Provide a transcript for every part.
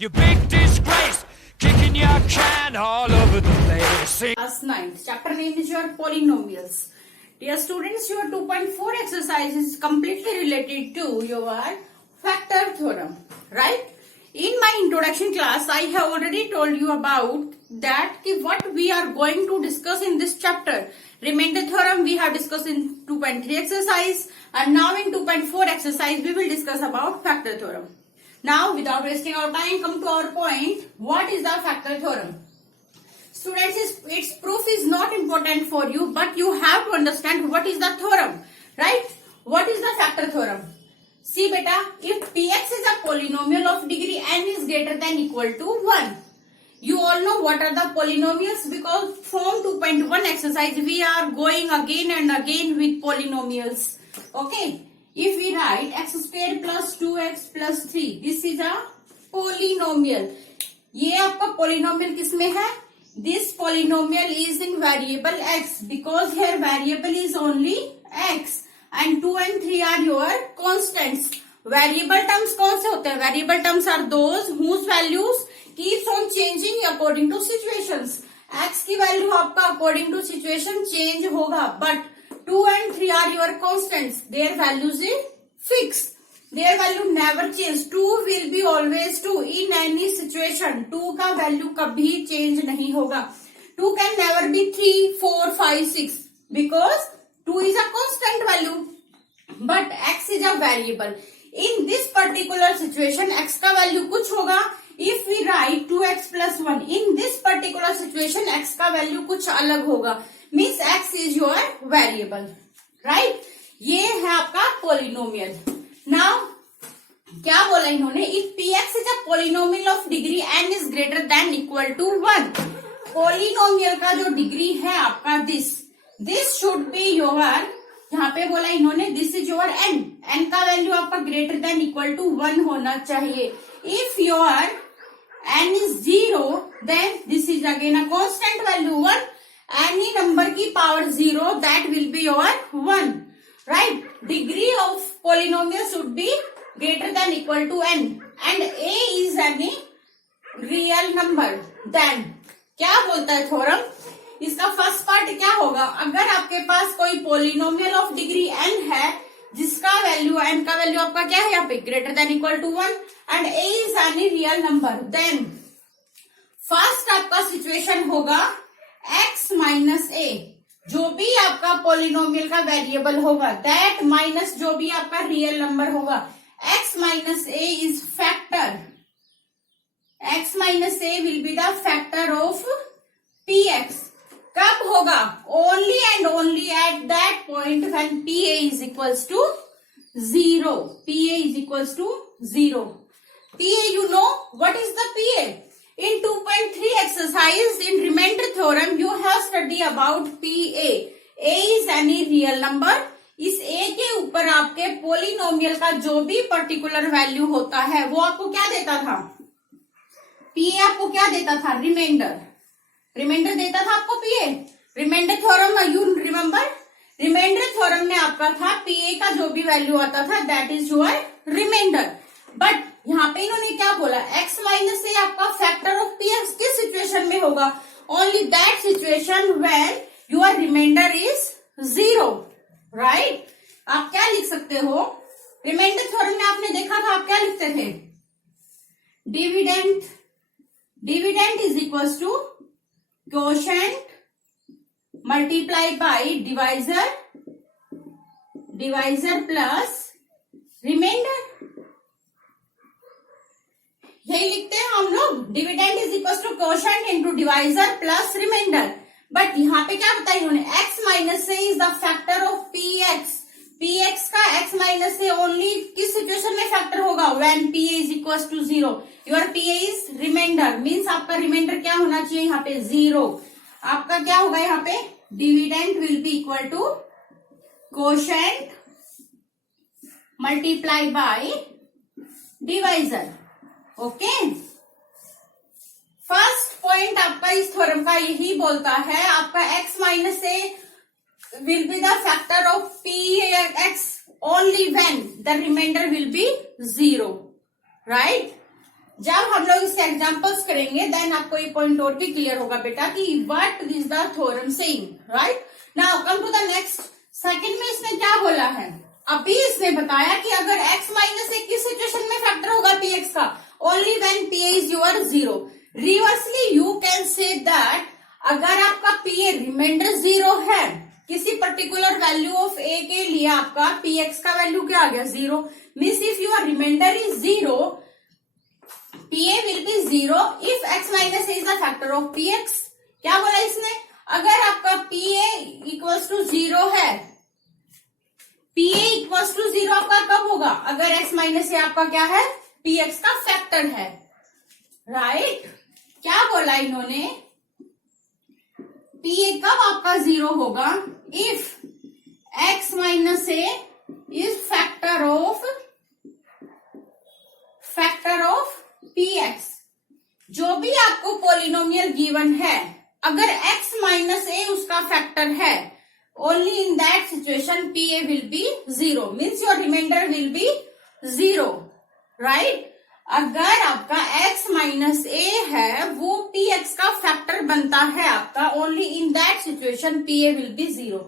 You big disgrace, kicking your can all over the place. Class 9th. Chapter name is your polynomials. Dear students, your 2.4 exercise is completely related to your factor theorem, right? In my introduction class, I have already told you about that what we are going to discuss in this chapter. Remainder theorem we have discussed in 2.3 exercise, and now in 2.4 exercise we will discuss about factor theorem. Now, without wasting our time, come to our point. What is the factor theorem? Students, its proof is not important for you, but you have to understand what is the theorem, right? What is the factor theorem? See beta, if px is a polynomial of degree n is greater than equal to 1. You all know what are the polynomials, because from 2.1 exercise we are going again and again with polynomials. Okay, if we write x square plus 2x plus 3, this is a polynomial. ये आपका polynomial किसमें है? This polynomial is in variable x, because here variable is only x and 2 and 3 are your constants. Variable terms कौन से होते हैं? Variable terms are those whose values keeps on changing according to situations. X की value आपका according to situation change होगा, but 2 and 3 are your constants. Their values is fixed. Their value never change. 2 will be always 2 in any situation. 2 का value कभी change नहीं होगा. 2 can never be 3, 4, 5, 6 because 2 is a constant value, but x is a variable. In this particular situation, x का value कुछ होगा. If we write 2x plus 1, in this particular situation, x का value कुछ अलग होगा. Means x is your variable, right? ये है आपका polynomial. Now, क्या बोला इन्होंने? If px is a polynomial of degree n is greater than equal to 1. Polynomial का जो degree है आपका this should be your, यहाँ पे बोला इन्होंने this is your n. n का वैल्यू आपका greater than equal to 1 होना चाहिए. If your n is 0, then this is again a constant value 1. Any number की power 0, that will be your 1. Right? Degree of polynomial should be greater than equal to n. And a is any real number. Then, क्या बोलता है theorem? इसका first part क्या होगा? अगर आपके पास कोई पोलिनोमियल ऑफ डिग्री n है, जिसका वैल्यू n का वैल्यू आपका क्या है यहाँ पे? Greater than equal to 1 and a is any real number, then first आपका सिचुएशन होगा x माइनस a. जो भी आपका पोलिनोमियल का वेरिएबल होगा, दैट माइनस जो भी आपका रियल नंबर होगा, x minus a is factor. x minus a will be the factor of px. कब होगा? Only and only at that point when pa is equals to 0. pa is equals to 0. pa, you know what is the pa? In 2.3 exercise in remainder theorem you have study about pa. a is any real number. इस a के ऊपर आपके polynomial का जो भी particular value होता है वो आपको क्या देता था? pa आपको क्या देता था? रिमाइंडर देता था आपको pa. Remainder theorem you remember? Remainder theorem में आपका था pa का जो भी वैल्यू आता था that is your remainder. But यहाँ पे इन्होंने क्या बोला? x माइनस a आपका फैक्टर ऑफ px किस सिचुएशन में होगा? Only that situation when your remainder is 0, right? आप क्या लिख सकते हो? रिमाइंडर थ्योरम में आपने देखा था आप क्या लिखते थे? Dividend is equals to quotient multiply by divisor plus remainder. यही लिखते हैं हम लोग. Dividend is equal to quotient into divisor plus remainder. But यहाँ पे क्या बताया इन्होंने? x माइनस से is the factor of px. px का x माइनस से ओनली किस सिचुएशन में फैक्टर होगा? When pa is equal to 0. Your pa is remainder. Means आपका रिमाइंडर क्या होना चाहिए यहाँ पे? 0. आपका क्या होगा यहाँ पे? Dividend will be equal to quotient multiply by divisor. Okay, first point आपका इस थ्योरम का यही बोलता है आपका x minus a will be the factor of px only when the remainder will be 0, right? जब हम लोग इसके एग्जांपल्स करेंगे देन आपको ये पॉइंट और भी क्लियर होगा बेटा कि what is the theorem saying, right. Now come to the next. Second में इसने क्या बोला है, अभी इसने बताया कि अगर x माइनस ए किस सिचुएशन में फैक्टर होगा px का, only when pa is your 0। Reversely you can say that अगर आपका pa रिमाइंडर 0 है, किसी पर्टिकुलर वैल्यू ऑफ a के लिए आपका px का वैल्यू क्या आ गया 0, means if your remainder is 0 pa will be 0 if x minus a is the factor of px। क्या बोला इसने, अगर आपका pa इक्वल्स टू 0 है, pa इक्वल्स टू 0 आपका कब होगा, अगर x माइनस a आपका क्या है px का फैक्टर है, राइट। क्या बोला इन्होंने, pa कब आपका 0 होगा, if x minus a is factor of px। जो भी आपको पॉलिनोमियल गिवन है, अगर x माइनस a उसका फैक्टर है, only in that situation pa will be 0, means your remainder will be 0, right. अगर आपका x माइनस a है वो px का फैक्टर बनता है आपका, only in that situation pa will be 0।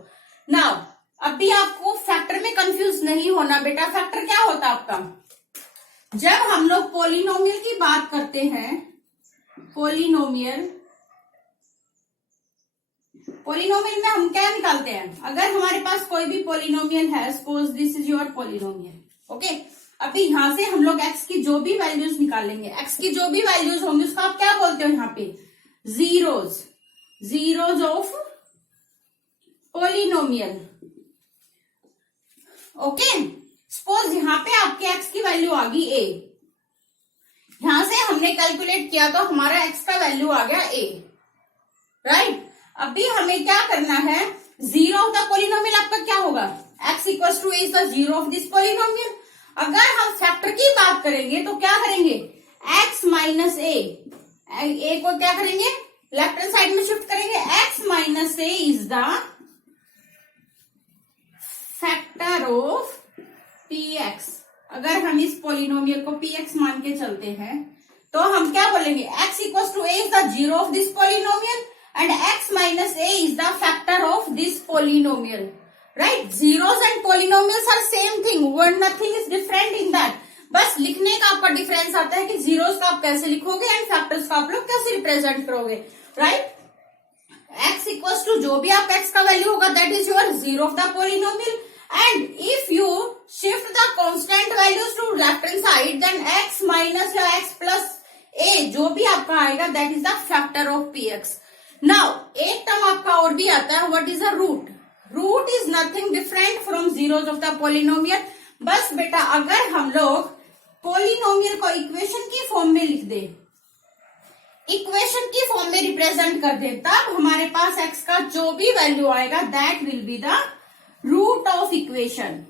Now अभी आपको फैक्टर में कंफ्यूज नहीं होना बेटा। फैक्टर क्या होता है आपका, जब हम लोग पॉलिनोमियल की बात करते हैं, पॉलिनोमियल में हम क्या निकालते हैं, अगर हमारे पास कोई भी पॉलिनोमियल है, suppose this is your polynomial, okay. अभी यहां से हम लोग x की जो भी वैल्यूज निकालेंगे, x की जो भी वैल्यूज होंगी उसको आप क्या बोलते हो यहाँ पे, zeros of polynomial, okay. Suppose यहाँ पे आपके x की वैल्यू आ गई a, यहां से हमने कैलकुलेट किया तो हमारा x का वैल्यू आ गया a, राइट। अभी हमें क्या करना है, जीरो ऑफ द पॉलिनोमियल आपका क्या होगा, x equal to a is the zero of this polynomial. अगर हम फैक्टर की बात करेंगे तो क्या करेंगे, x माइनस a को क्या करेंगे, लेफ्ट हैंड साइड में शिफ्ट करेंगे, x minus a is the factor of px। अगर हम इस पॉलिनोमियल को px मान के चलते हैं तो हम क्या बोलेंगे, x equal to a is the zero of this polynomial and x minus a is the factor of this polynomial, right। zeros and polynomials are same thing, one nothing is different in that। बस लिखने का आपका difference आता है कि zeros का आप कैसे लिखोगे एंड फैक्टर्स का आप लोग कैसे रिप्रेजेंट करोगे, राइट। x इक्वल्स टू जो भी आप x का वैल्यू होगा that is your zero of the polynomial, and if you shift the constant values to left hand side then x minus या x प्लस a जो भी आपका आएगा that is the factor of px। Now एक term आपका और भी आता है, what is a root. Root is nothing different from zeros of the polynomial. बस बेटा अगर हम लोग पॉलिनोमियल को इक्वेशन की फॉर्म में लिख दे, इक्वेशन की फॉर्म में रिप्रेजेंट कर दे, तब हमारे पास x का जो भी वैल्यू आएगा that will be the root of equation,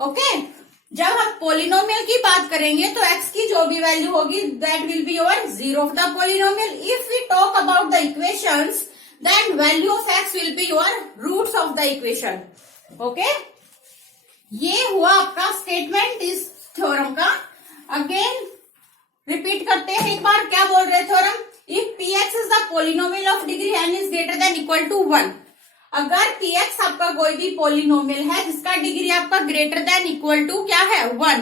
okay. जब हम पॉलिनोमियल की बात करेंगे तो x की जो भी वैल्यू होगी that will be your zero of the polynomial. If we talk about the equations then value of x will be your roots of the equation, okay. ये हुआ आपका स्टेटमेंट इस थ्योरम का। अगेन रिपीट करते हैं एक बार, क्या बोल रहे theorem, if px is the polynomial of degree n is greater than equal to 1। अगर px आपका कोई भी पॉलिनोमियल है जिसका डिग्री आपका ग्रेटर देन इक्वल टू क्या है 1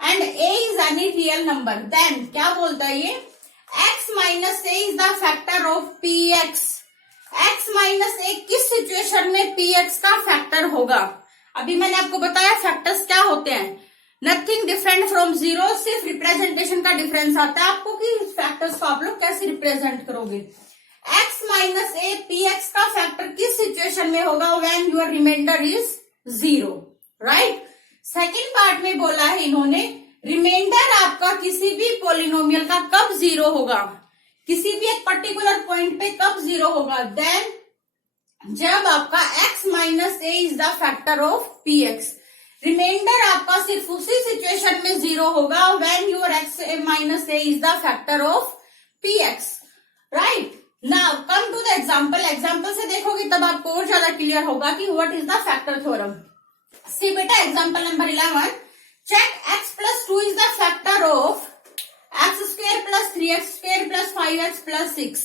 and a is any real number, then क्या बोलता है ये, x minus a is the factor of px। x minus a किस सिचुएशन में px का फैक्टर होगा। अभी मैंने आपको बताया फैक्टर्स क्या होते हैं, नथिंग डिफरेंट फ्रॉम जीरो, सिर्फ रिप्रेजेंटेशन का डिफरेंस आता है आपको कि फैक्टर्स को आप लोग कैसे रिप्रेजेंट करोगे। x माइनस a px का फैक्टर किस सिचुएशन में होगा, when your remainder is 0, right. Second part में बोला है इन्होंने, रिमाइंडर आपका किसी भी पॉलिनोमियल का कब 0 होगा, किसी भी एक पर्टिकुलर पॉइंट पे कब 0 होगा, देन जब आपका x minus a is the factor of px। Remainder आपका सिर्फ उसी सिचुएशन में 0 होगा when your x minus a is the factor of px, right. Now come to the example. Example से देखोगे तब आपको और ज्यादा क्लियर होगा कि what is the factor theorem. See बेटा example number 11, check x plus 2 is the factor of x square plus 3x square plus 5x plus 6.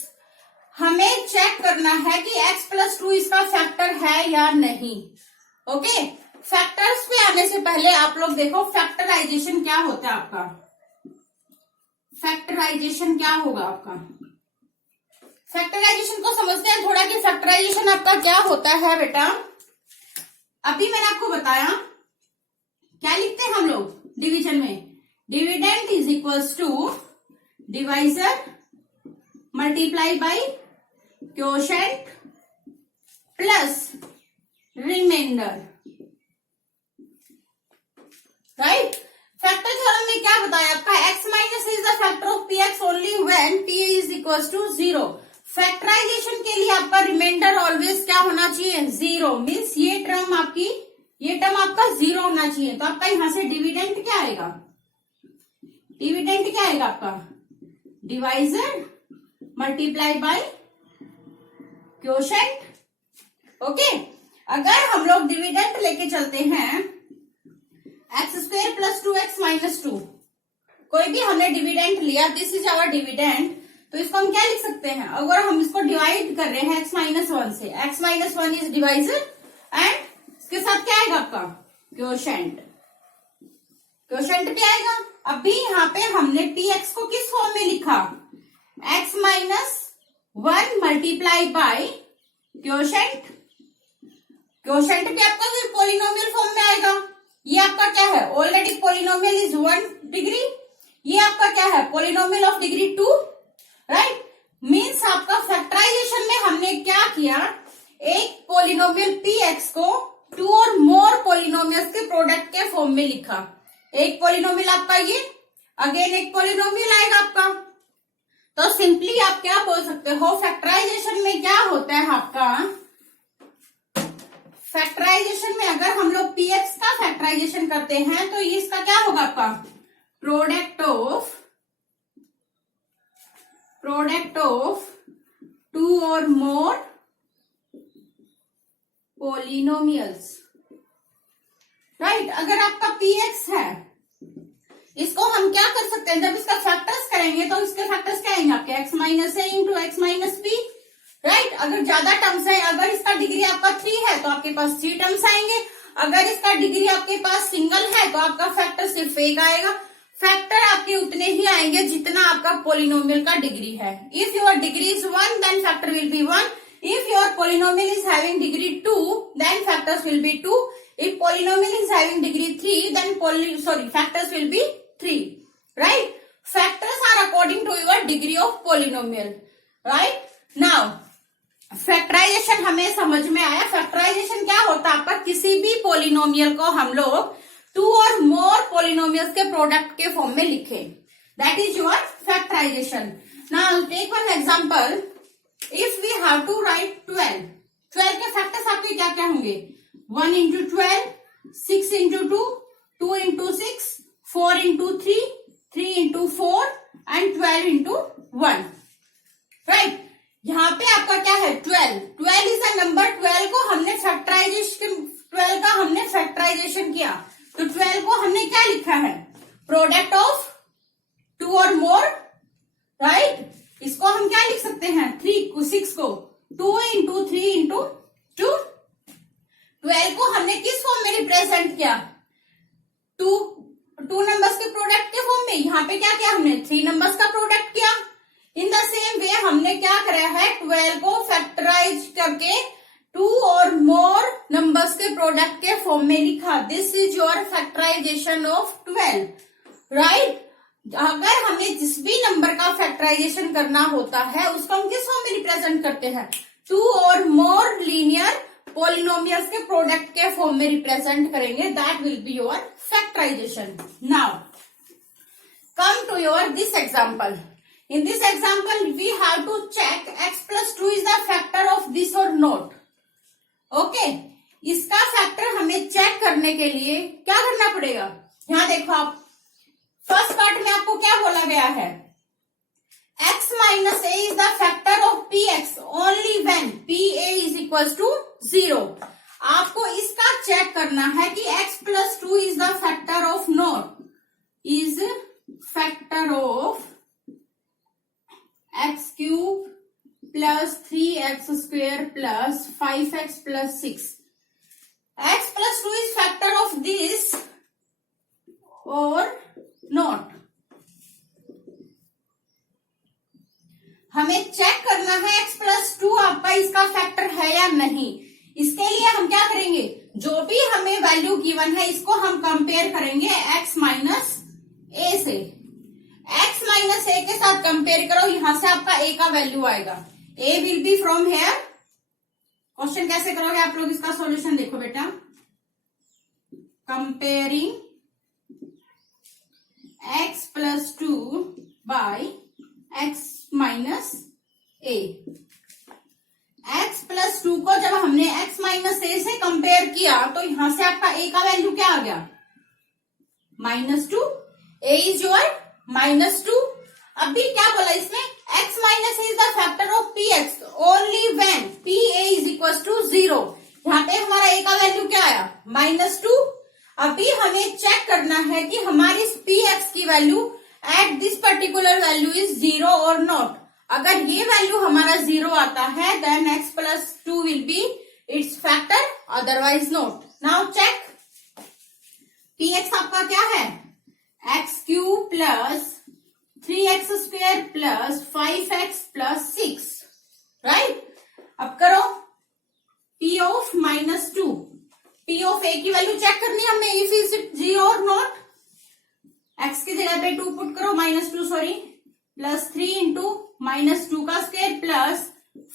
हमें चेक करना है कि x plus 2 इसका फैक्टर है या नहीं. ओके, फैक्टर्स पे आने से पहले आप लोग देखो फैक्टराइजेशन क्या होता है आपका. फैक्टराइजेशन क्या होगा आपका. फैक्टराइजेशन को समझते हैं थोड़ा कि फैक्टराइजेशन आपका क्या होता है बेटा. अभी मैंने आपको बताया क्या लिखते हैं हम लोग डिवीजन में. Dividend is equals to divisor multiply by quotient plus remainder. Right. Factor theorem में क्या बताया आपका, x minus is the factor of px only when p is equals to 0. Factorization के लिए आपका रिमाइंडर ऑलवेज क्या होना चाहिए, 0. मीन्स ये टर्म आपका 0 होना चाहिए. तो आपका यहां से डिविडेंड क्या आएगा, डिविडेंड क्या आएगा आपका, divisor multiply by quotient. Okay, अगर हम लोग डिविडेंड लेके चलते हैं x square plus 2x minus 2, कोई भी हमने डिविडेंड लिया, दिस इज आवर डिविडेंड, तो इसको हम क्या लिख सकते हैं. अगर हम इसको डिवाइड कर रहे हैं x माइनस 1 से, x minus 1 is divisor and इसके साथ क्या आएगा आपका क्वोशेंट. क्वोशेंट पे आएगा. अभी यहाँ पे हमने px को किस फॉर्म में लिखा, x minus 1 multiply by quotient. Quotient पे आपका पॉलिनोमियल फॉर्म में आएगा. ये आपका क्या है, ऑलरेडी पॉलिनोमियल इज 1 डिग्री. ये आपका क्या है, polynomial of degree 2. Right. Means आपका फैक्टराइजेशन में हमने क्या किया, एक पॉलिनोमियल px को 2 और मोर पॉलिनोमियल्स के प्रोडक्ट के फॉर्म में लिखा. एक पॉलिनोमियल आपका ये, अगेन एक पॉलिनोमियल आएगा आपका. तो सिंपली आप क्या बोल सकते हो, फैक्टराइजेशन में क्या होता है आपका, फैक्टराइजेशन में अगर हम लोग px का फैक्टराइजेशन करते हैं तो इसका क्या होगा आपका, प्रोडक्ट ऑफ 2 और मोर पॉलिनोमियल्स. राइट. अगर आपका px है, इसको हम क्या कर सकते हैं, जब इसका फैक्टर्स करेंगे तो इसके फैक्टर्स क्या आएंगे आपके, x minus a into x minus p. Right. अगर ज्यादा टर्म्स है, अगर इसका डिग्री आपका 3 है तो आपके पास 3 टर्म्स आएंगे. अगर इसका डिग्री आपके पास सिंगल है तो आपका फैक्टर सिर्फ 1 आएगा. फैक्टर आपके उतने ही आएंगे जितना आपका पॉलिनोमियल का डिग्री है. If your degree is 1 then factor will be 1. If your polynomial is having degree 2 then factors will be 2. If polynomial is having degree 3 then factors will be 3. Right. Factors are according to your degree of polynomial. Right. Now factorization हमें समझ में आया. Factorisation क्या होता है आपका, किसी भी पॉलिनोमियल को हम लोग 2 और मोर पॉलिनोमियल्स के प्रोडक्ट के फॉर्म में लिखे. That is your factorization. Now take one example. If we have to write 12 के फैक्टर्स आपके क्या क्या होंगे, 1 into 12, 6 into 2, 2 into 6, 4 into 3, 3 into 4 and 12 into 1. Right. यहाँ पे आपका क्या है, 12 इज अ नंबर. 12 को हमने फैक्टराइजेशन किया तो 12 को हमने क्या लिखा है, प्रोडक्ट ऑफ 2 और मोर. राइट. इसको हम क्या लिख सकते हैं, 6 को 2 इंटू 3 इंटू 2. 12 को हमने किस फॉर्म में रिप्रेजेंट किया, 2 नंबर्स के प्रोडक्ट के फॉर्म में. यहाँ पे क्या किया हमने, 3 नंबर्स का प्रोडक्ट किया. इन द सेम वे हमने क्या करा है, 12 को फैक्टराइज करके 2 और मोर नंबर्स के प्रोडक्ट के फॉर्म में लिखा. This is your factorization of 12. Right. अगर हमें जिस भी नंबर का फैक्टराइजेशन करना होता है उसको हम किस फॉर्म में रिप्रेजेंट करते हैं, 2 और मोर लीनियर पॉलिनोमियल्स के प्रोडक्ट के फॉर्म में रिप्रेजेंट करेंगे. That will be your factorization. Now come to your this example. In this example, we have to check x plus 2 is the factor of this or not. Okay. इसका factor हमें check करने के लिए क्या करना पड़ेगा, यहाँ देखो आप फर्स्ट पार्ट में आपको क्या बोला गया है, x minus a is the factor of px only when pa is equals to 0. आपको इसका चेक करना है कि x plus 2 is the factor of not. square plus 5x plus 6. X plus 2 is factor of this or not? हमें check करना है x plus 2 आपका इसका फैक्टर है या नहीं। इसके लिए हम क्या करेंगे, जो भी हमें वैल्यू गिवन है इसको हम कंपेयर करेंगे x माइनस ए से। x माइनस ए के साथ कंपेयर करो, यहां से आपका a का वैल्यू आएगा। a will be from here. Question कैसे करोगे आप लोग, इसका सॉल्यूशन देखो बेटा। Comparing x plus 2 by x minus a. x plus 2 को जब हमने x माइनस ए से कंपेयर किया तो यहां से आपका a का वैल्यू क्या आ गया, -2। a is your -2। अभी क्या बोला इसमें, x minus a is the factor of px only when pa is equal to 0। यहाँ पे हमारा a का वैल्यू क्या आया, -2। अभी हमें चेक करना है कि हमारी px की value at this particular value is 0 और नॉट। अगर ये वैल्यू हमारा 0 आता है then x plus 2 will be its factor, otherwise not. Now check, px आपका क्या है, x cube plus 3x square plus 5x plus 6, right. अब करो p of -2, p of a की वैल्यू चेक करनी है हमें, इफ इज इट 0 और नॉट। x की जगह पे 2 पुट करो, -2 सॉरी, प्लस 3 इंटू -2 का square plus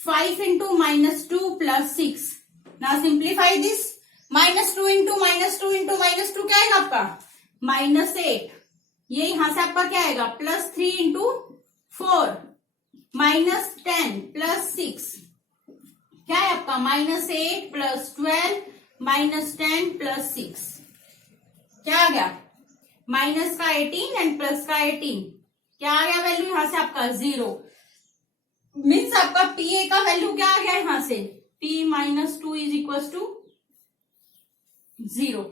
5 into -2 plus 6। Now simplify this, -2 into -2 into -2 क्या आएगा आपका, -8। ये यहां से आपका क्या आएगा, प्लस 3 इंटू 4 -10 प्लस 6 क्या है आपका, -8 प्लस 12 -10 प्लस 6 क्या आ गया, माइनस का 18 एंड प्लस का 18। क्या आ गया वैल्यू यहां से आपका 0। मीन्स आपका pa का वैल्यू क्या आ गया यहां से, p -2 is equal to 0।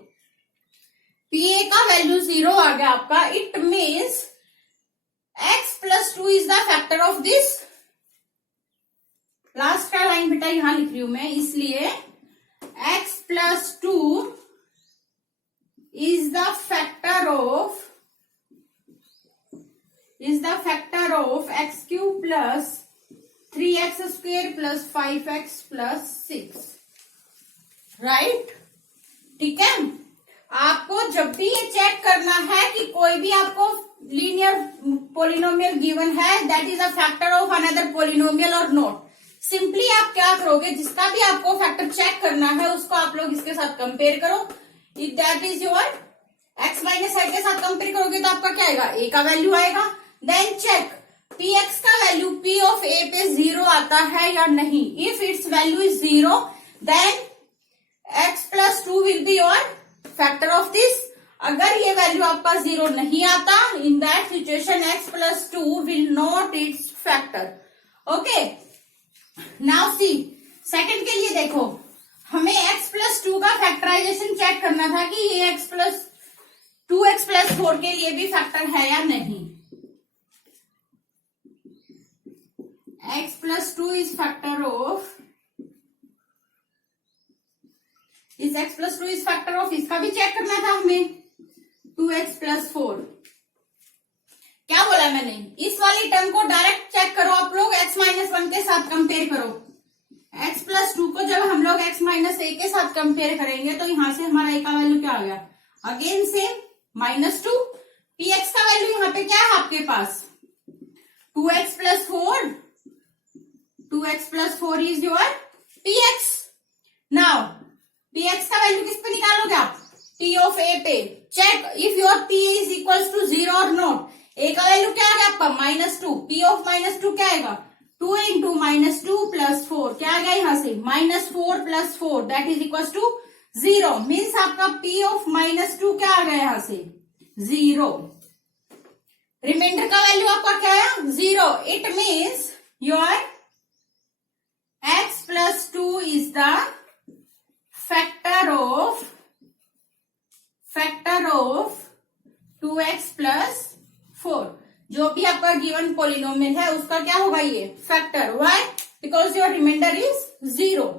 pa का वैल्यू 0 आ गया आपका। It means x plus 2 is the factor of this. Last का लाइन बेटा यहां लिख रही हूं मैं, इसलिए x plus 2 is the factor of x cube plus 3x square plus 5x plus 6, right? ठीक है। आपको जब भी ये चेक करना है कि कोई भी आपको लीनियर पोलिनोमियल गिवन है that is a factor of another polynomial और नॉट, सिंपली आप क्या करोगे, जिसका भी आपको फैक्टर चेक करना है उसको आप लोग इसके साथ कंपेयर करो। If that is your x minus a के साथ कंपेयर करोगे तो आपका क्या आएगा, a का वैल्यू आएगा। देन चेक px का वैल्यू p ऑफ a पे 0 आता है या नहीं। If its value is 0 then x plus 2 will be your factor of this. अगर ये वैल्यू आपका 0 नहीं आता, in that situation x plus 2 will not its factor. Okay, now see second के लिए देखो, हमें x प्लस 2 का फैक्टराइजेशन चेक करना था कि ये x प्लस 2x प्लस 4 के लिए भी फैक्टर है या नहीं। x plus 2 is factor of, इस x plus 2 is factor of, इसका भी चेक करना था हमें 2x प्लस 4। क्या बोला मैंने, इस वाली टर्म को डायरेक्ट चेक करो आप लोग, x माइनस 1 के साथ कंपेयर करो। x प्लस 2 को जब हम लोग x माइनस ए के साथ कंपेयर करेंगे तो यहां से हमारा a का वैल्यू क्या आ गया, अगेन सेम -2। px का वैल्यू यहाँ पे क्या है आपके पास, 2x plus 4, 2x plus 4 is your px। Now px का वैल्यू किस पे निकालोगे आप, p ऑफ a पे। Check if your p is equal to 0 और नॉट। a का वैल्यू क्या आ गया आपका, -2। p ऑफ -2 क्या आएगा, 2 इंटू -2 प्लस 4 क्या आ गया यहां से, -4 plus 4 that is equal to 0। Means आपका p ऑफ -2 क्या आ गया यहां से, 0। रिमाइंडर का वैल्यू आपका क्या है, 0। It means your x plus 2 is the factor of 2x plus 4। जो भी आपका गिवन पॉलिनोमियल है उसका क्या होगा ये factor. Why, because your remainder is 0.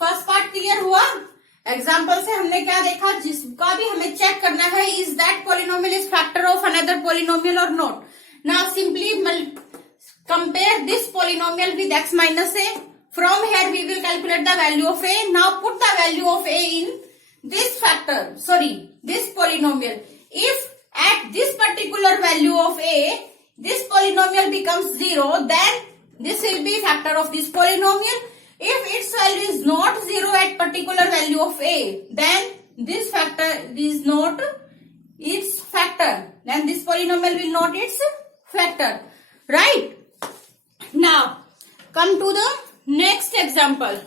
First part clear हुआ. एग्जाम्पल से हमने क्या देखा, जिसका भी हमें चेक करना है, is that polynomial is factor of another polynomial और not. Now simply compare this polynomial with x minus a. From here we will calculate the value of a. Now put the value of a in this factor, this polynomial. If at this particular value of a, this polynomial becomes 0, then this will be factor of this polynomial. If its value is not 0 at particular value of a, then this factor is not its factor. Then this polynomial will not its factor. Right? Now, come to the next example.